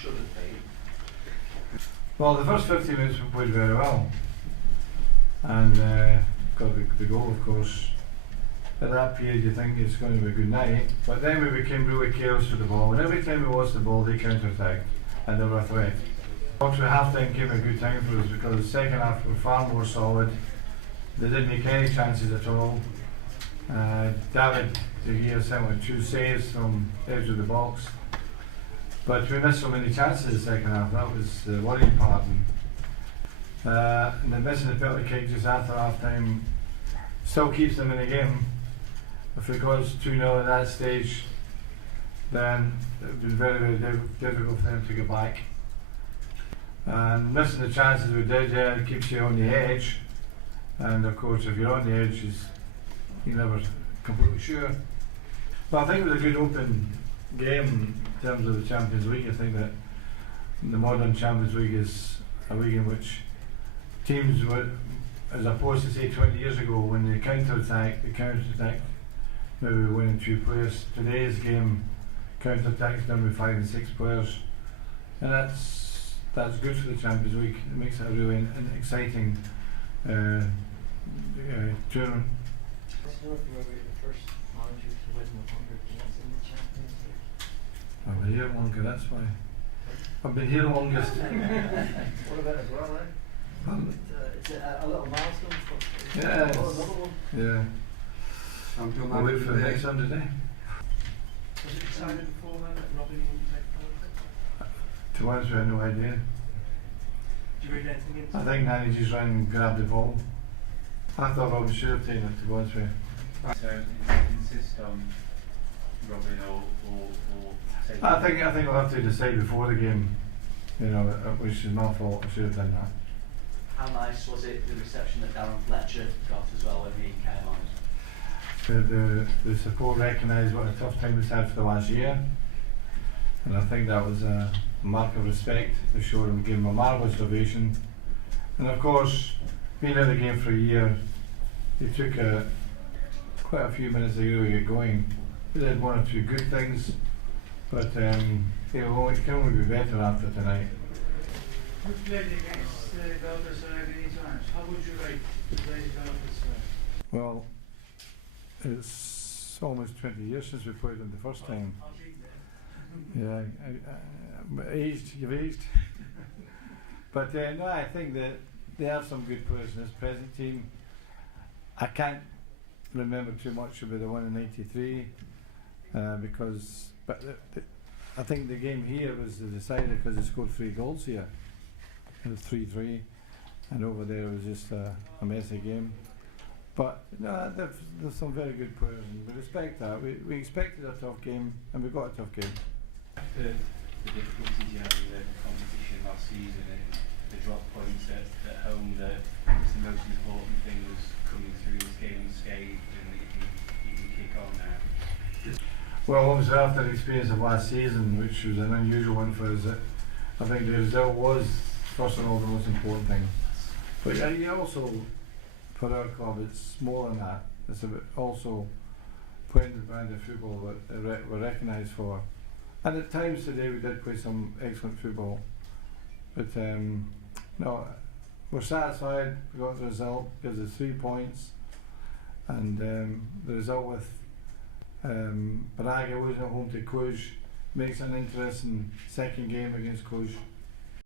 should it be? Well, the first 50 minutes we played very well, and got the goal, of course. At that period you think it's going to be a good night, but then we became really careless with the ball, and every time we lost the ball they counter-attacked and they were a threat. After half time came a good time for us because the second half were far more solid. They didn't make any chances at all. David De Gea sent with 2 saves from the edge of the box, but we missed so many chances in the second half. That was the worrying part. And the missing the penalty kick just after half time still keeps them in the game. If it goes 2-0 at that stage, then it would be very, very difficult for them to get back. And missing the chances we did, yeah, it keeps you on the edge. And of course, if you're on the edge, you're never completely sure. But I think it was a good open game in terms of the Champions League. I think that the modern Champions League is a league in which teams would, as opposed to say 20 years ago when they counter-attack, maybe winning 2 players. Today's game, counter-attack is done with 5 and 6 players, and that's good for the Champions League. It makes it a really an exciting tournament. Do you know if you were the first manager to win 100 games in the Champions League? I've been here longer, that's why. I've been here longest. What about as well, it's a little milestone for yeah, another one. Yeah. I'll wait for the next 100 day. Was it decided beforehand that Robbie wouldn't take penalty? To be honest, we had no idea. Do you read anything into I think Nanny just ran and grabbed the ball. I thought Robbie should have taken it, to be honest with you. So, insist on Robin or take I think we'll have to decide before the game, which is my fault. I should have done that. How nice was it, the reception that Darren Fletcher got as well when he came on? The support recognised what a tough time we've had for the last year, and I think that was a mark of respect. They showed him, gave him a marvellous ovation, and of course, being in the game for a year, it took quite a few minutes to really get going. We did 1 or 2 good things, but it can only be better after tonight. You played against Galatasaray many times. How would you rate today's Galatasaray? Well, it's almost 20 years since we played them the first time. Yeah, you've aged. But no, I think that they have some good players in this present team. I can't remember too much about the one in '93 but I think the game here was the decider because they scored 3 goals here. It was 3-3, and over there it was just a messy game. But no, there's some very good players, and we respect that. We expected a tough game, and we got a tough game. After the difficulties you had in the competition last season and the drop points at home, that was the most important thing was coming through this game unscathed and that you can kick on now. Well, obviously after the experience of last season, which was an unusual one for us, I think the result was first of all the most important thing. But yeah, also for our club, it's more than that. It's about also playing the brand of football that we're recognised for. And at times today we did play some excellent football. But no, we're satisfied. We got the result, gives us 3 points, and the result with Braga losing at home to Cluj makes an interesting second game against Cluj.